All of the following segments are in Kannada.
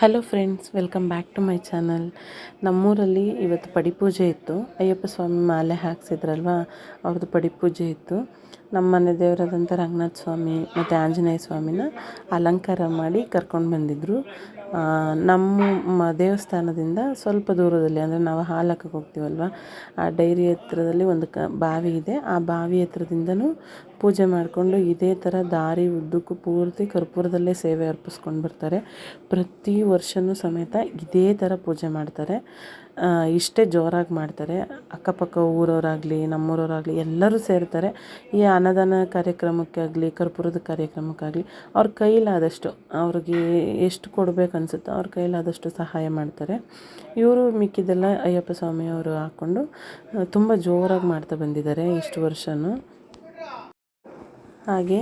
Hello friends welcome back to my channel ನಮ್ಮೂರಲ್ಲಿ ಇವತ್ತು ಪಡಿಪೂಜೆ ಇತ್ತು. ಅಯ್ಯಪ್ಪ ಸ್ವಾಮಿ ಮಾಲೆ ಹಾಕ್ಸಿದ್ರಲ್ವ? ಅವ್ರದ್ದು ಪಡಿಪೂಜೆ ಇತ್ತು. ನಮ್ಮ ಮನೆ ದೇವರಾದಂಥ ರಂಗನಾಥ ಸ್ವಾಮಿ ಮತ್ತು ಆಂಜನೇಯ ಸ್ವಾಮಿನ ಅಲಂಕಾರ ಮಾಡಿ ಕರ್ಕೊಂಡು ಬಂದಿದ್ದರು ನಮ್ಮ ದೇವಸ್ಥಾನದಿಂದ ಸ್ವಲ್ಪ ದೂರದಲ್ಲಿ, ಅಂದರೆ ನಾವು ಹಾಲಕ್ಕೆ ಹೋಗ್ತೀವಲ್ವ, ಆ ಡೈರಿ ಹತ್ರದಲ್ಲಿ ಒಂದು ಕ, ಬಾವಿ ಇದೆ. ಆ ಬಾವಿ ಹತ್ರದಿಂದನೂ ಪೂಜೆ ಮಾಡಿಕೊಂಡು ಇದೇ ಥರ ದಾರಿ, ಉದ್ದಕ್ಕೂ ಪೂರ್ತಿ ಕರ್ಪೂರದಲ್ಲೇ ಸೇವೆ ಅರ್ಪಿಸ್ಕೊಂಡು ಬರ್ತಾರೆ. ಪ್ರತಿ ವರ್ಷವೂ ಸಮೇತ ಇದೇ ಥರ ಪೂಜೆ ಮಾಡ್ತಾರೆ. ಇಷ್ಟೇ ಜೋರಾಗಿ ಮಾಡ್ತಾರೆ. ಅಕ್ಕಪಕ್ಕ ಊರವರಾಗಲಿ, ನಮ್ಮೂರವರಾಗಲಿ ಎಲ್ಲರೂ ಸೇರ್ತಾರೆ. ಈ ಅನ್ನದಾನ ಕಾರ್ಯಕ್ರಮಕ್ಕಾಗಲಿ ಕರ್ಪೂರದ ಕಾರ್ಯಕ್ರಮಕ್ಕಾಗಲಿ ಅವ್ರ ಕೈಲಾದಷ್ಟು ಅವ್ರಿಗೆ ಎಷ್ಟು ಕೊಡ್ಬೇಕು ಅನ್ಸುತ್ತೋ ಅವ್ರ ಕೈಲಾದಷ್ಟು ಸಹಾಯ ಮಾಡ್ತಾರೆ. ಇವರು ಮಿಕ್ಕಿದ್ದೆಲ್ಲ ಅಯ್ಯಪ್ಪ ಸ್ವಾಮಿಯವರು ಹಾಕ್ಕೊಂಡು ತುಂಬ ಜೋರಾಗಿ ಮಾಡ್ತಾ ಬಂದಿದ್ದಾರೆ ಇಷ್ಟು ವರ್ಷವೂ ಹಾಗೆ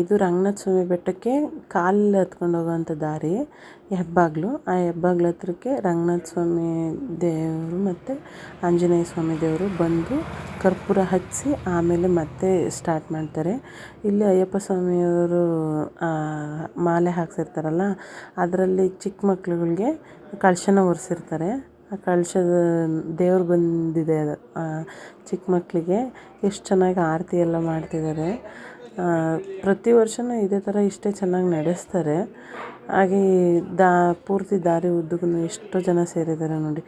ಇದು ರಂಗನಾಥ ಸ್ವಾಮಿ ಬೆಟ್ಟಕ್ಕೆ ಕಾಲಲ್ಲಿ ಹತ್ಕೊಂಡು ಹೋಗುವಂಥ ದಾರಿ, ಹೆಬ್ಬಾಗ್ಲು. ಆ ಹೆಬ್ಬಾಗ್ಲ ಹತ್ರಕ್ಕೆ ರಂಗನಾಥ ಸ್ವಾಮಿ ದೇವರು ಮತ್ತು ಆಂಜನೇಯ ಸ್ವಾಮಿ ದೇವರು ಬಂದು ಕರ್ಪೂರ ಹಚ್ಚಿ ಆಮೇಲೆ ಮತ್ತೆ ಸ್ಟಾರ್ಟ್ ಮಾಡ್ತಾರೆ. ಇಲ್ಲಿ ಅಯ್ಯಪ್ಪ ಸ್ವಾಮಿಯವರು ಮಾಲೆ ಹಾಕ್ಸಿರ್ತಾರಲ್ಲ, ಅದರಲ್ಲಿ ಚಿಕ್ಕ ಮಕ್ಳುಗಳಿಗೆ ಕಳಶನ ಒರೆಸಿರ್ತಾರೆ. ಆ ಕಳಶದ ದೇವ್ರು ಬಂದಿದೆ ಅದು. ಚಿಕ್ಕ ಮಕ್ಕಳಿಗೆ ಎಷ್ಟು ಚೆನ್ನಾಗಿ ಆರತಿ ಎಲ್ಲ ಮಾಡ್ತಿದ್ದಾರೆ. ಪ್ರತಿ ವರ್ಷವೂ ಇದೇ ಥರ ಇಷ್ಟೇ ಚೆನ್ನಾಗಿ ನಡೆಸ್ತಾರೆ. ಹಾಗೆ ದಾ ಪೂರ್ತಿ ದಾರಿ ಉದ್ದಕ್ಕೂ ಎಷ್ಟೋ ಜನ ಸೇರಿದ್ದಾರೆ ನೋಡಿ.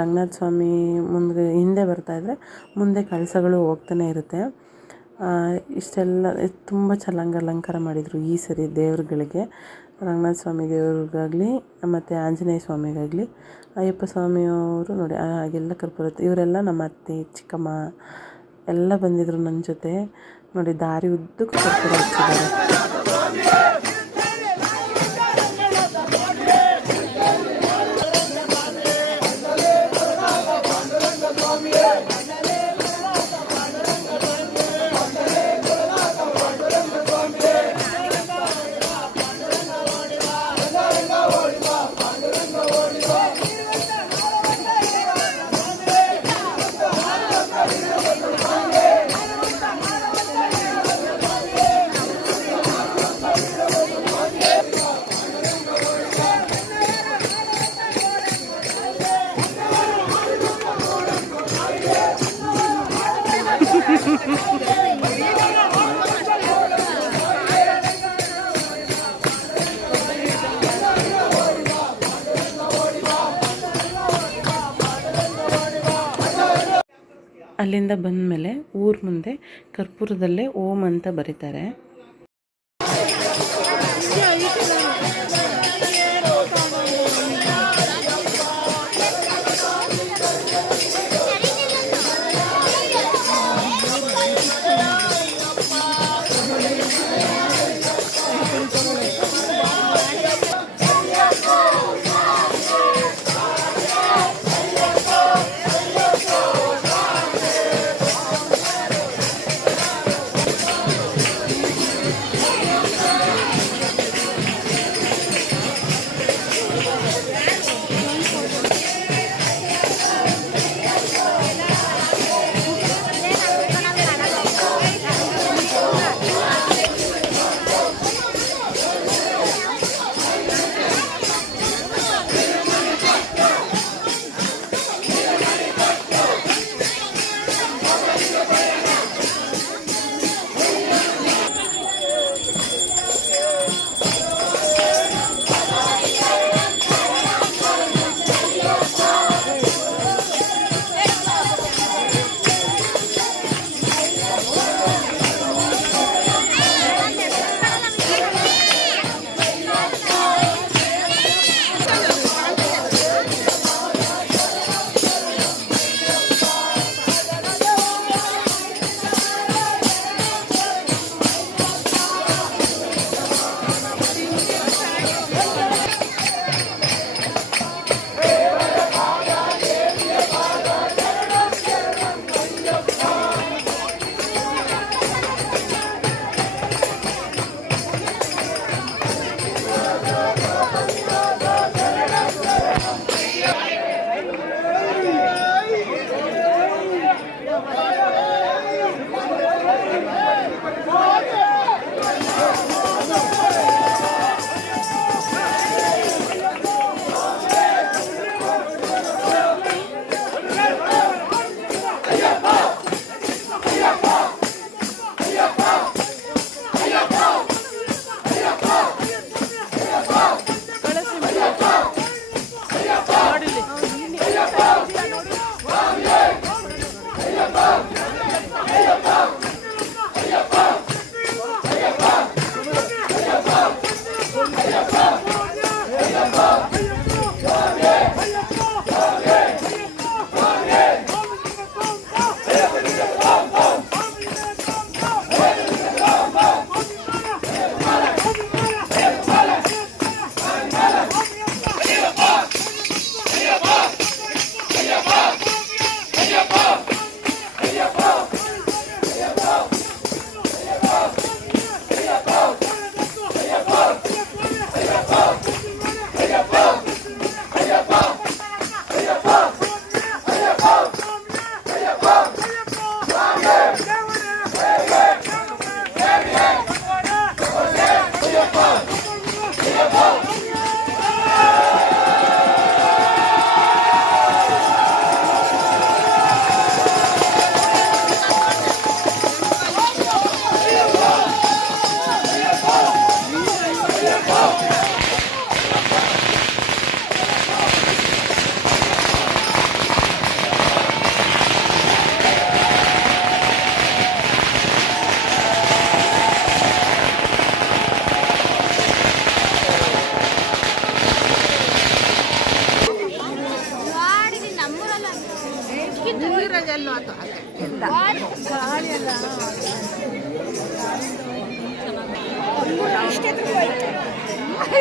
ರಂಗನಾಥ ಸ್ವಾಮಿ ಮುಂದೆ ಹಿಂದೆ ಬರ್ತಾಯಿದ್ರೆ ಮುಂದೆ ಕಳಸಗಳು ಹೋಗ್ತಾನೆ ಇರುತ್ತೆ. ಇಷ್ಟೆಲ್ಲ, ತುಂಬ ಚೆನ್ನಾಗಿ ಅಲಂಕಾರ ಮಾಡಿದರು ಈ ಸರಿ ದೇವ್ರುಗಳಿಗೆ. ರಂಗನಾಥ ಸ್ವಾಮಿ ದೇವ್ರಿಗಾಗಲಿ ಮತ್ತು ಆಂಜನೇಯ ಸ್ವಾಮಿಗಾಗಲಿ, ಅಯ್ಯಪ್ಪ ಸ್ವಾಮಿಯವರು ನೋಡಿ ಹಾಗೆಲ್ಲ ಕರ್ಪೂರ ಇವರೆಲ್ಲ ನಮ್ಮ ಅತ್ತೆ, ಚಿಕ್ಕಮ್ಮ ಎಲ್ಲ ಬಂದಿದ್ರು ನನ್ನ ಜೊತೆ. ನೋಡಿ, ದಾರಿ ಉದ್ದಕ್ಕೂ ಕರ್ಪೂರ ಹಚ್ಚಿದ್ದಾರೆ. ಅಲ್ಲಿಂದ ಬಂದಮೇಲೆ ಊರ ಮುಂದೆ ಕರ್ಪೂರದಲ್ಲೇ ಓಂ ಅಂತ ಬರೀತಾರೆ.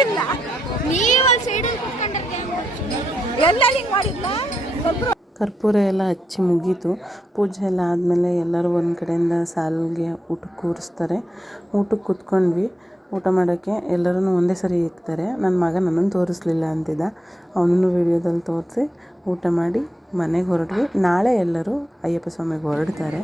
ಇಲ್ಲ. ನೀವು ಅಲ್ಲಿ ಸೈಡಲ್ಲಿ ಎಲ್ಲ ಹಿಂಗೆ ಮಾಡಿದ್ಲ? ಕರ್ಪೂರ ಎಲ್ಲ ಹಚ್ಚಿ ಮುಗೀತು. ಪೂಜೆ ಎಲ್ಲ ಆದಮೇಲೆ ಎಲ್ಲರೂ ಒಂದು ಕಡೆಯಿಂದ ಸಾಲಿಗೆ ಊಟಕ್ಕೆ ಕೂರಿಸ್ತಾರೆ. ಊಟಕ್ಕೆ ಕೂತ್ಕೊಂಡ್ವಿ. ಊಟ ಮಾಡೋಕ್ಕೆ ಎಲ್ಲರೂ ಒಂದೇ ಸರಿ ಇರ್ತಾರೆ ನನ್ನ ಮಗ ನನ್ನನ್ನು ತೋರಿಸ್ಲಿಲ್ಲ ಅಂತಿದ್ದ. ಅವನನ್ನು ವಿಡಿಯೋದಲ್ಲಿ ತೋರಿಸಿ ಊಟ ಮಾಡಿ ಮನೆಗೆ ಹೊರಟ್ವಿ. ನಾಳೆ ಎಲ್ಲರೂ ಅಯ್ಯಪ್ಪ ಸ್ವಾಮಿಗೆ ಹೊರಡ್ತಾರೆ.